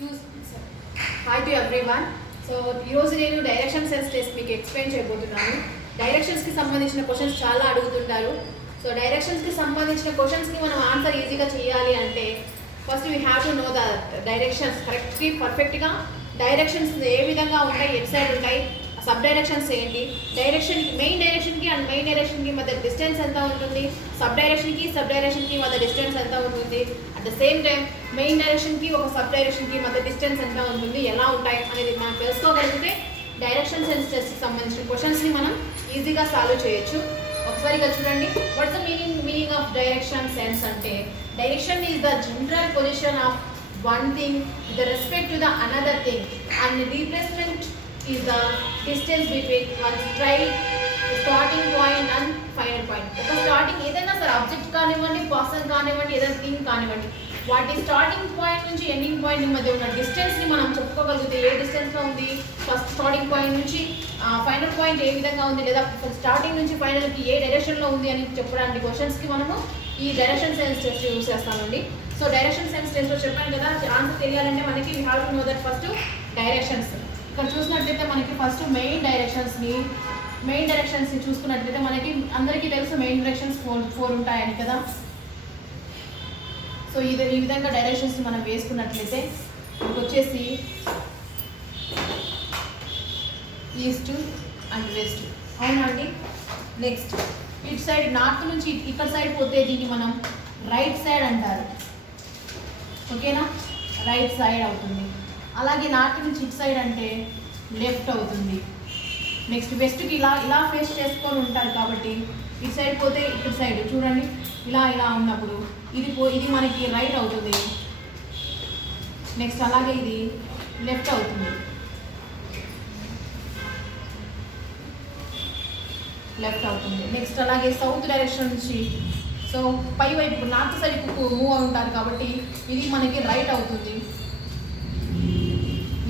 Hi to everyone. So ఈరోజు నేను direction sense test మీకు ఎక్స్ప్లెయిన్ చేయబోతున్నాను. డైరెక్షన్స్కి సంబంధించిన క్వశ్చన్స్ చాలా అడుగుతుంటారు. సో డైరెక్షన్స్కి సంబంధించిన క్వశ్చన్స్ని మనం ఆన్సర్ ఈజీగా చేయాలి అంటే first we have to know the directions కరెక్ట్గా పర్ఫెక్ట్గా. డైరెక్షన్స్ ఏ విధంగా ఉంటాయి, ఎట్ సైడ్ ఉంటాయి, సబ్ డైరెక్షన్స్ ఏంటి, డైరెక్షన్కి మెయిన్ డైరెక్షన్కి అండ్ మెయిన్ డైరెక్షన్కి మధ్య డిస్టెన్స్ ఎంత ఉంటుంది, సబ్ డైరెక్షన్కి మధ్య డిస్టెన్స్ ఎంత ఉంటుంది, at the same time main డైరెక్షన్కి ఒక సబ్ డైరెక్షన్కి మధ్య డిస్టెన్స్ ఎంత ఉంటుంది, ఎలా ఉంటాయి అనేది మనం తెలుసుకోగలిగితే డైరెక్షన్ సెన్స్ టెస్ట్కి సంబంధించిన క్వశ్చన్స్ని మనం ఈజీగా సాల్వ్ చేయొచ్చు. ఒకసారి ఇక్కడ చూడండి. What's the meaning of direction sense అంటే direction is the general position of one thing with respect to the another thing and replacement is the distance between one starting point and final point. ఒక starting ఏదైనా సరే object కానివ్వండి, person కానివ్వండి, ఏదైనా thing కానివ్వండి, వాటి starting point నుంచి ending point మధ్య ఉన్న డిస్టెన్స్ని మనం చెప్పుకోగలిగితే ఏ డిస్టెన్స్లో ఉంది, ఫస్ట్ స్టార్టింగ్ పాయింట్ నుంచి ఫైనల్ పాయింట్ ఏ విధంగా ఉంది, లేదా స్టార్టింగ్ నుంచి ఫైనల్కి ఏ డైరెక్షన్లో ఉంది అని చెప్పడానికి క్వశ్చన్స్కి మనము ఈ డైరెక్షన్ సెన్స్ టెస్ట్ యూస్ చేస్తామండి. సో డైరెక్షన్ సెన్స్ టెస్ట్లో చెప్పాను కదా, ఆన్సర్ తెలియాలంటే మనకి we have to know that first directions. ఇక్కడ చూసినట్లయితే మనకి ఫస్ట్ మెయిన్ డైరెక్షన్స్ని చూసుకున్నట్లయితే మనకి అందరికీ తెలుసు మెయిన్ డైరెక్షన్స్ ఫోర్ ఉంటాయని కదా. సో ఈ విధంగా డైరెక్షన్స్ని మనం వేసుకున్నట్లయితే మనకు వచ్చేసి ఈస్ట్ అండ్ వెస్ట్, అవునా అండి. నెక్స్ట్ ఇటు సైడ్ నార్త్ నుంచి ఇక్కడ సైడ్ పోతే దీన్ని మనం రైట్ సైడ్ అంటారు, ఓకేనా, రైట్ సైడ్ అవుతుంది. అలాగే నార్త్ నుంచి ఇటు సైడ్ అంటే లెఫ్ట్ అవుతుంది. నెక్స్ట్ వెస్ట్కి ఇలా ఫేస్ చేసుకొని ఉంటారు కాబట్టి ఇటు సైడ్ పోతే ఇటు సైడ్ చూడండి, ఇలా ఉన్నప్పుడు ఇది మనకి రైట్ అవుతుంది. నెక్స్ట్ అలాగే ఇది లెఫ్ట్ అవుతుంది, నెక్స్ట్ అలాగే సౌత్ డైరెక్షన్ నుంచి సో పై వైపు నార్త్ సైడ్కు మూవ్ అవుతారు కాబట్టి ఇది మనకి రైట్ అవుతుంది,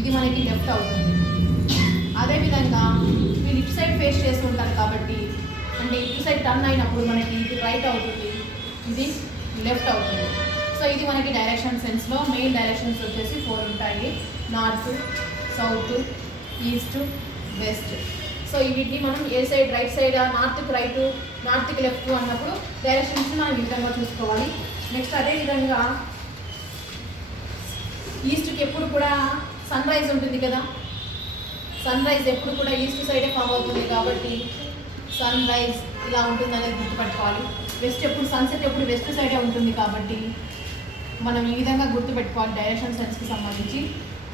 ఇది మనకి లెఫ్ట్ అవుతుంది. అదేవిధంగా వీళ్ళు ఇటు సైడ్ ఫేస్ చేస్తూ ఉంటారు కాబట్టి అంటే ఇటు సైడ్ టర్న్ అయినప్పుడు మనకి ఇది రైట్ అవుతుంది, ఇది లెఫ్ట్ అవుతుంది. సో ఇది మనకి డైరెక్షన్ సెన్స్లో మెయిన్ డైరెక్షన్స్ వచ్చేసి 4 ఉంటాయి, north, south, east, west. So వీటిని మనం ఏ సైడ్ రైట్ సైడ్, నార్త్కి రైట్, నార్త్కి లెఫ్ట్ అన్నప్పుడు డైరెక్షన్స్ మనం ఈ విధంగా చూసుకోవాలి. నెక్స్ట్ అదేవిధంగా ఈస్ట్కి ఎప్పుడు కూడా సన్ రైజ్ ఉంటుంది కదా, సన్ రైజ్ ఎప్పుడు కూడా ఈస్ట్ సైడే ఫామ్ అవుతుంది కాబట్టి సన్ రైజ్ ఇలా ఉంటుంది అనేది గుర్తుపెట్టుకోవాలి. వెస్ట్ ఎప్పుడు సన్సెట్ ఎప్పుడు వెస్ట్ సైడే ఉంటుంది కాబట్టి మనం ఈ విధంగా గుర్తుపెట్టుకోవాలి. డైరెక్షన్ సెన్స్కి సంబంధించి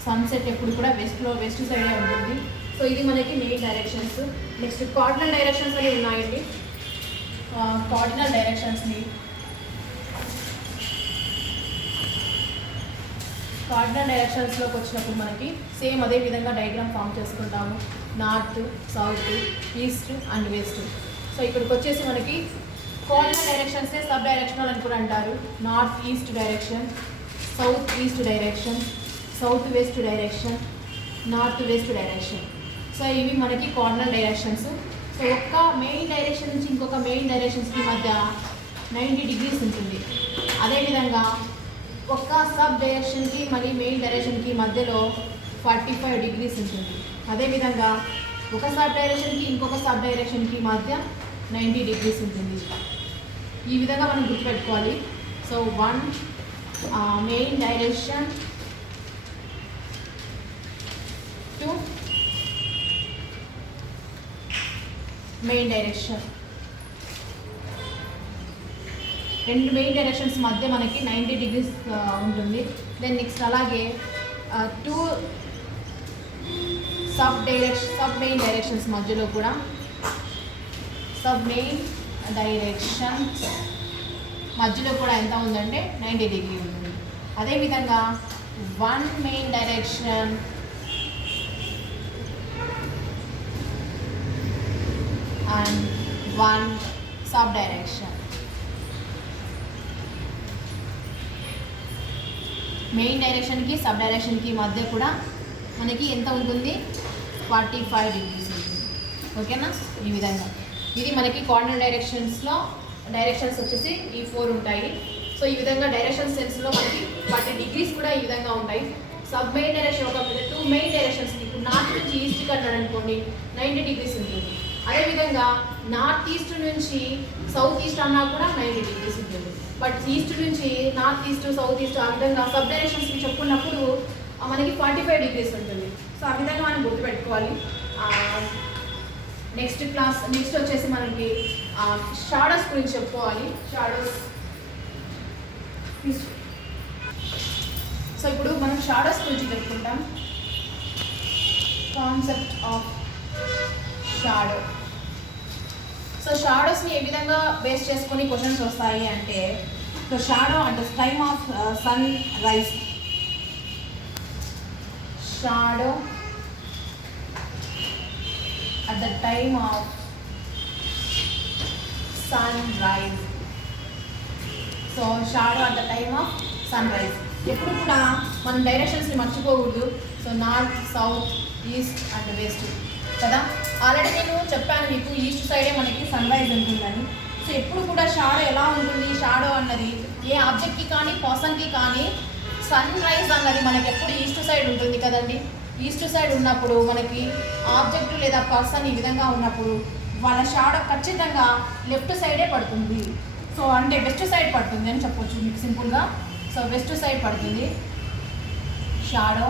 సన్సెట్ ఎప్పుడు కూడా వెస్ట్ సైడే ఉంటుంది. సో ఇది మనకి main directions. Next cardinal directions అనేవి ఉన్నాయండి. కార్డినల్ డైరెక్షన్స్లోకి వచ్చినప్పుడు మనకి సేమ్ అదే విధంగా డయాగ్రామ్ ఫామ్ చేసుకుంటాము, north, south, east and west. So ఇక్కడికి వచ్చేసి మనకి కార్డినల్ డైరెక్షన్సే సబ్ డైరెక్షనల్ అని కూడా అంటారు. North east direction, south east direction, south west direction, north west direction. So ఇవి మనకి కార్డినల్ డైరెక్షన్స్. సో ఒక్క మెయిన్ డైరెక్షన్ నుంచి ఇంకొక మెయిన్ డైరెక్షన్స్కి మధ్య 90 degrees ఉంటుంది. అదేవిధంగా ఒక్క సబ్ డైరెక్షన్కి మరి మెయిన్ డైరెక్షన్కి మధ్యలో 45 degrees ఉంటుంది. అదేవిధంగా ఒక సబ్ డైరెక్షన్కి ఇంకొక సబ్ డైరెక్షన్కి మధ్య 90 degrees ఉంటుంది. ఈ విధంగా మనం గుర్తుపెట్టుకోవాలి. So one main direction, 2 main direction, 2 main directions మధ్య మనకి 90 degrees ఉంటుంది. దెన్ నెక్స్ట్ అలాగే 2 సబ్ మెయిన్ డైరెక్షన్స్ మధ్యలో కూడా ఎంత ఉందంటే 90 degree ఉంటుంది. అదేవిధంగా 1 main direction and 1 sub direction. Main డైరెక్షన్కి సబ్ డైరెక్షన్కి మధ్య కూడా మనకి ఎంత ఉంటుంది, 45 degrees ఉంటుంది, ఓకేనా. ఈ విధంగా ఇది మనకి కార్డినల్ డైరెక్షన్స్ వచ్చేసి ఈ 4 ఉంటాయి. సో ఈ విధంగా డైరెక్షన్ సెన్స్లో మనకి 40 degrees కూడా ఈ విధంగా ఉంటాయి. సబ్ మెయిన్ డైరెక్షన్ ఒక 2 మెయిన్ డైరెక్షన్స్, ఇప్పుడు నార్త్ నుంచి ఈస్ట్కి అన్నాడు అనుకోండి 90 డిగ్రీస్ ఉంటుంది. అదేవిధంగా నార్త్ ఈస్ట్ నుంచి సౌత్ ఈస్ట్ అన్నా కూడా 90 డిగ్రీస్ ఉంటుంది. బట్ ఈస్ట్ నుంచి నార్త్ ఈస్ట్ సౌత్ ఈస్ట్ ఆ విధంగా సబ్ డైరెక్షన్స్కి చెప్పుకున్నప్పుడు మనకి 45 డిగ్రీస్ ఉంటుంది. సో ఆ విధంగా మనం గుర్తుపెట్టుకోవాలి. నెక్స్ట్ వచ్చేసి మనకి షాడోస్ గురించి చెప్పుకోవాలి. షాడోస్, సో ఇప్పుడు మనం షాడోస్ గురించి చెప్పుకుంటాం. Concept of shadow. సో షాడోస్ని ఏ విధంగా బేస్ చేసుకొని క్వశ్చన్స్ వస్తాయి అంటే, so shadow at the time of sunrise. Shadow at the time of sunrise. So shadow at the time of sunrise. ఎప్పుడు కూడా మనం డైరెక్షన్స్ని మర్చిపోకూడదు. So north, south, east and west కదా. ఆల్రెడీ నేను చెప్పాను మీకు ఈస్ట్ సైడే మనకి సన్ రైజ్ ఉంటుందని. సో ఎప్పుడు కూడా షాడో ఎలా ఉంటుంది, షాడో అన్నది ఏ ఆబ్జెక్ట్కి కానీ పర్సన్కి కానీ సన్ రైజ్ అన్నది మనకి ఎప్పుడు ఈస్ట్ సైడ్ ఉంటుంది కదండి. ఈస్ట్ సైడ్ ఉన్నప్పుడు మనకి ఆబ్జెక్ట్ లేదా పర్సన్ ఈ విధంగా ఉన్నప్పుడు వాళ్ళ షాడో ఖచ్చితంగా లెఫ్ట్ సైడే పడుతుంది. సో అంటే వెస్ట్ సైడ్ పడుతుంది అని చెప్పొచ్చు మీకు సింపుల్గా. సో వెస్ట్ సైడ్ పడుతుంది షాడో.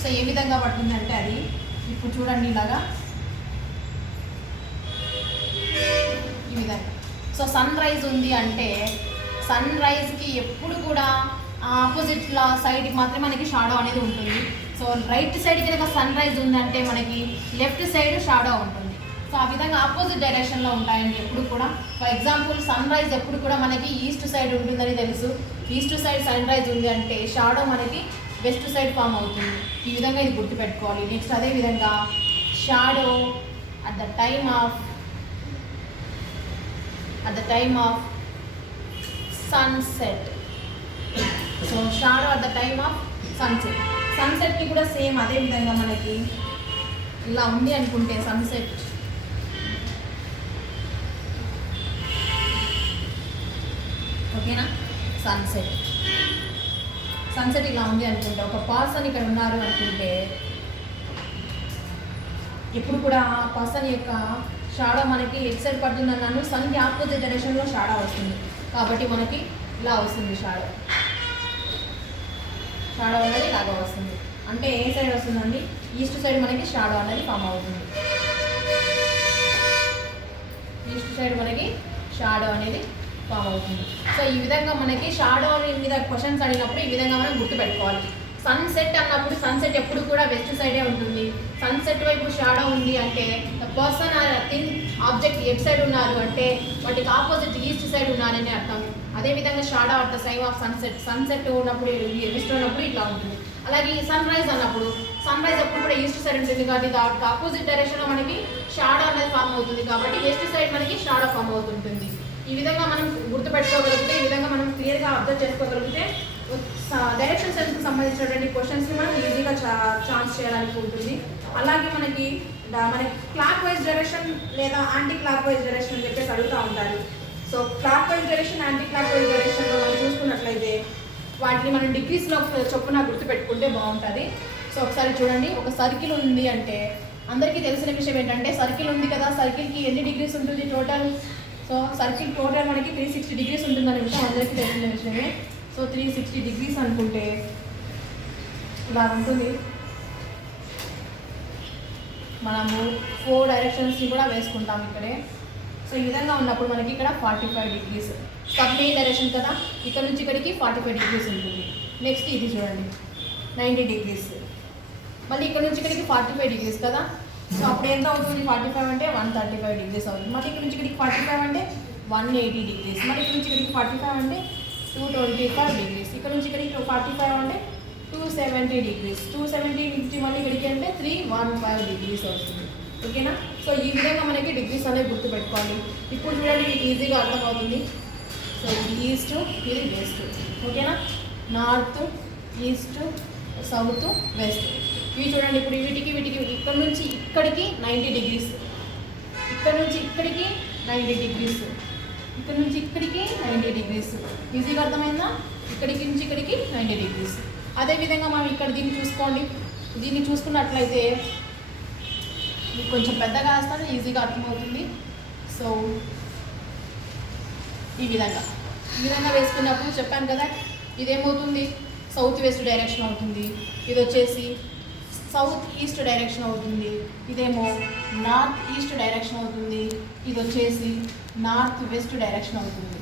సో ఏ విధంగా పడుతుంది అంటే అది ఇప్పుడు చూడండి ఇలాగా ఈ విధంగా. సో సన్ రైజ్ ఉంది అంటే సన్ రైజ్కి ఎప్పుడు కూడా ఆపోజిట్ సైడ్కి మాత్రమే మనకి షాడో అనేది ఉంటుంది. సో రైట్ సైడ్ కనుక సన్ రైజ్ ఉందంటే మనకి లెఫ్ట్ సైడ్ షాడో ఉంటుంది. సో ఆ విధంగా ఆపోజిట్ డైరెక్షన్లో ఉంటాయండి ఎప్పుడు కూడా. ఫర్ ఎగ్జాంపుల్ సన్ రైజ్ ఎప్పుడు కూడా మనకి ఈస్ట్ సైడ్ ఉంటుందని తెలుసు. ఈస్ట్ సైడ్ సన్ రైజ్ ఉంది అంటే షాడో మనకి వెస్ట్ సైడ్ ఫామ్ అవుతుంది. ఈ విధంగా ఇది గుర్తుపెట్టుకోవాలి. నెక్స్ట్ అదేవిధంగా shadow at the time of sunset. So shadow at the time of sunset. సన్సెట్కి కూడా సేమ్ అదే విధంగా మనకి ఇలా ఉంది అనుకుంటే సన్సెట్, ఓకేనా. సన్సెట్ ఇలా ఉంది అనుకుంటే ఒక పర్సన్ ఇక్కడ ఉన్నారు అనుకుంటే ఎప్పుడు కూడా ఆ పర్సన్ యొక్క షాడో మనకి ఎట్ సైడ్ పడుతుంది అన్నాను. సన్కి ఆపోజిట్ డైరెక్షన్లో షాడో వస్తుంది కాబట్టి మనకి ఇలా వస్తుంది షాడో అనేది ఇలాగా వస్తుంది. అంటే ఏ సైడ్ వస్తుందండి, ఈస్ట్ సైడ్ మనకి షాడో అనేది ఫామ్ అవుతుంది. ఈస్ట్ సైడ్ మనకి షాడో అనేది ఫామ్ అవుతుంది. సో ఈ విధంగా మనకి షాడో మీద క్వశ్చన్స్ అడిగినప్పుడు ఈ విధంగా మనం గుర్తుపెట్టుకోవాలి. సన్సెట్ అన్నప్పుడు సన్సెట్ ఎప్పుడు కూడా వెస్ట్ సైడే ఉంటుంది. సన్సెట్ వైపు షాడో ఉంది అంటే the person are thing object at side ఉన్నారు అంటే వాటికి ఆపోజిట్ ఈస్ట్ సైడ్ ఉన్నారని అర్థం. అదేవిధంగా shadow at the time of sunset ఉన్నప్పుడు వెస్ట్ ఉన్నప్పుడు ఇట్లా ఉంటుంది. అలాగే సన్ రైజ్ అన్నప్పుడు సన్ రైజ్ ఎప్పుడు కూడా ఈస్ట్ సైడ్ ఉంటుంది కాబట్టి దానికి ఆపోజిట్ డైరెక్షన్లో మనకి షాడో అనేది ఫామ్ అవుతుంది కాబట్టి వెస్ట్ సైడ్ మనకి షాడో ఫామ్ అవుతుంటుంది. ఈ విధంగా మనం గుర్తుపెట్టుకోగలిగితే, ఈ విధంగా మనం క్లియర్గా అబ్జర్వ్ చేసుకోగలిగితే డైరెక్షన్ సెన్స్కి సంబంధించినటువంటి క్వశ్చన్స్ని మనం ఈజీగా ఛాన్స్ చేయడానికి ఉంటుంది. అలాగే మనకి క్లాక్ వైజ్ డైరెక్షన్ లేదా యాంటీ క్లాక్ వైజ్ డైరెక్షన్ అని చెప్పేసి అడుగుతూ ఉంటారు. So clock wise direction, anti clock wise డైరెక్షన్లో మనం చూసుకున్నట్లయితే వాటిని మనం డిగ్రీస్లో చొప్పున గుర్తుపెట్టుకుంటే బాగుంటుంది. సో ఒకసారి చూడండి, ఒక సర్కిల్ ఉంది అంటే అందరికీ తెలిసిన విషయం ఏంటంటే సర్కిల్ ఉంది కదా, సర్కిల్కి ఎన్ని డిగ్రీస్ ఉంటుంది టోటల్. సో సర్కిల్ టోటల్ మనకి 360 డిగ్రీస్ ఉంటుందని విషయం అందరికీ తెలిసిన విషయమే. సో 360 డిగ్రీస్ అనుకుంటే ఇలా ఉంటుంది. మనము 4 డైరెక్షన్స్ని కూడా వేసుకుంటాం ఇక్కడే. సో ఈ విధంగా ఉన్నప్పుడు మనకి ఇక్కడ 45 డిగ్రీస్ సబ్ మెయిన్ డైరెక్షన్ కదా, ఇక్కడ నుంచి ఇక్కడికి 45 డిగ్రీస్ ఉంటుంది. నెక్స్ట్ ఇది చూడండి 90 డిగ్రీస్, మళ్ళీ ఇక్కడ నుంచి ఇక్కడికి 45 డిగ్రీస్ కదా. సో అప్పుడు ఎంత అవుతుంది, 45 అంటే 135 డిగ్రీస్ అవుతుంది. మళ్ళీ ఇక్కడ నుంచి ఇక్కడికి 45 అంటే 180 డిగ్రీస్, మళ్ళీ ఇక్కడ నుంచి ఇక్కడికి 45 అంటే 225 డిగ్రీస్, ఇక్కడ నుంచి ఇక్కడికి 45 అంటే 270 డిగ్రీస్, 270 నుంచి మళ్ళీ ఇక్కడికి అంటే 315 డిగ్రీస్ అవుతుంది. ఓకేనా. సో ఈ విధంగా మనకి డిగ్రీస్ అనేది గుర్తుపెట్టుకోవాలి. ఇప్పుడు చూడండి మీకు ఈజీగా అర్థమవుతుంది. సో ఇది ఈస్ట్, ఇది వెస్ట్. ఓకేనా. North, east, south, west. ఇవి చూడండి ఇప్పుడు వీటికి ఇక్కడ నుంచి ఇక్కడికి 90 డిగ్రీస్, ఇక్కడ నుంచి ఇక్కడికి 90 డిగ్రీస్, ఇక్కడ నుంచి ఇక్కడికి 90 డిగ్రీస్. ఈజీగా అర్థమైందా. ఇక్కడికి నుంచి ఇక్కడికి 90 డిగ్రీస్. అదేవిధంగా మనం ఇక్కడ దీన్ని చూసుకోండి. దీన్ని చూసుకున్నట్లయితే మీకు కొంచెం పెద్దగా వేస్తాను, ఈజీగా అర్థమవుతుంది. సో ఈ విధంగా వేసుకున్నప్పుడు చెప్పాను కదా, ఇదేమవుతుంది సౌత్ వెస్ట్ డైరెక్షన్ అవుతుంది, ఇది వచ్చేసి సౌత్ ఈస్ట్ డైరెక్షన్ అవుతుంది, ఇదేమో నార్త్ ఈస్ట్ డైరెక్షన్ అవుతుంది, ఇది వచ్చేసి నార్త్ వెస్ట్ డైరెక్షన్ అవుతుంది.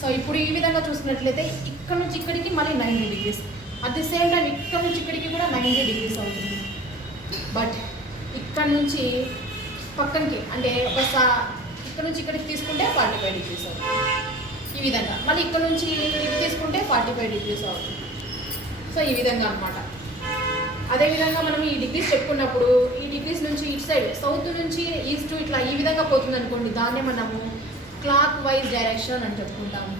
సో ఇప్పుడు ఈ విధంగా చూసుకున్నట్లయితే ఇక్కడ నుంచి ఇక్కడికి మళ్ళీ 90 degrees, at the same time ఇక్కడ నుంచి ఇక్కడికి కూడా 90 degrees అవుతుంది. బట్ ఇక్కడ నుంచి పక్కనకి అంటే ఇక్కడ నుంచి ఇక్కడికి తీసుకుంటే 45 degrees అవుతుంది. ఈ విధంగా మళ్ళీ ఇక్కడ నుంచి ఇది తీసుకుంటే 45 degrees అవుతుంది. సో ఈ విధంగా అనమాట. అదేవిధంగా మనం ఈ డిగ్రీస్ చెప్పుకున్నప్పుడు ఈ డిగ్రీస్ నుంచి ఇటు సైడ్ సౌత్ నుంచి ఈస్ట్ ఇట్లా ఈ విధంగా పోతుంది అనుకోండి, దాన్నే మనము క్లాక్ వైజ్ డైరెక్షన్ అని చెప్పుకుంటాము.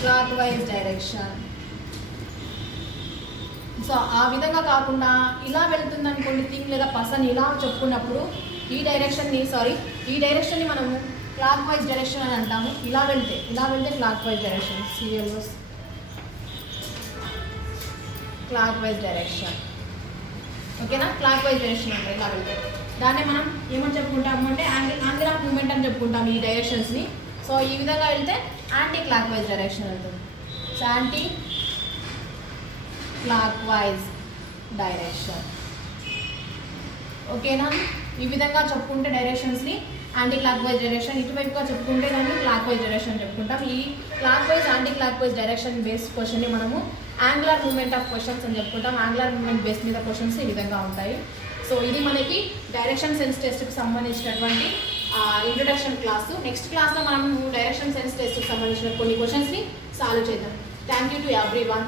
Clock wise direction. సో ఆ విధంగా కాకుండా ఇలా వెళ్తుంది అనుకోండి థింగ్ లేదా పర్సన్, ఇలా చెప్పుకున్నప్పుడు ఈ డైరెక్షన్ని మనము క్లాక్ వైజ్ డైరెక్షన్ అని అంటాము. ఇలా వెళ్తే క్లాక్ వైజ్ డైరెక్షన్, సిఎల్ఓస్ క్లాక్ వైజ్ డైరెక్షన్. ఓకేనా? క్లాక్ వైజ్ డైరెక్షన్ అంటే ఇలా వెళ్తే దాన్ని మనం ఏమని చెప్పుకుంటాము అంటే యాంగిల్ ఆఫ్ మూమెంట్ అని చెప్పుకుంటాము ఈ డైరెక్షన్స్ని. సో ఈ విధంగా వెళ్తే యాంటీ క్లాక్ వైజ్ డైరెక్షన్ వెళ్తుంది. So anti clock wise direction. ఓకేనా? ఈ విధంగా చెప్పుకుంటే డైరెక్షన్స్ని యాంటీ క్లాక్ వైజ్ డైరెక్షన్, ఇటువైపుగా చెప్పుకుంటే దాన్ని క్లాక్ వైజ్ డైరెక్షన్ చెప్పుకుంటాం. ఈ clockwise anti clock wise direction based క్వశ్చన్ని మనము యాంగులర్ మూమెంట్ ఆఫ్ క్వశ్చన్స్ అని చెప్పుకుంటాం. యాంగులర్ మూమెంట్ బేస్ మీద క్వశ్చన్స్ ఈ విధంగా ఉంటాయి. సో ఇది మనకి డైరెక్షన్ సెన్స్ టెస్ట్కి సంబంధించినటువంటి ఇంట్రొడక్షన్ క్లాసు. నెక్స్ట్ క్లాస్లో మనం డైరెక్షన్ సెన్స్ టెస్ట్కి సంబంధించిన కొన్ని క్వశ్చన్స్ని సాల్వ్ చేద్దాం. Thank you to everyone.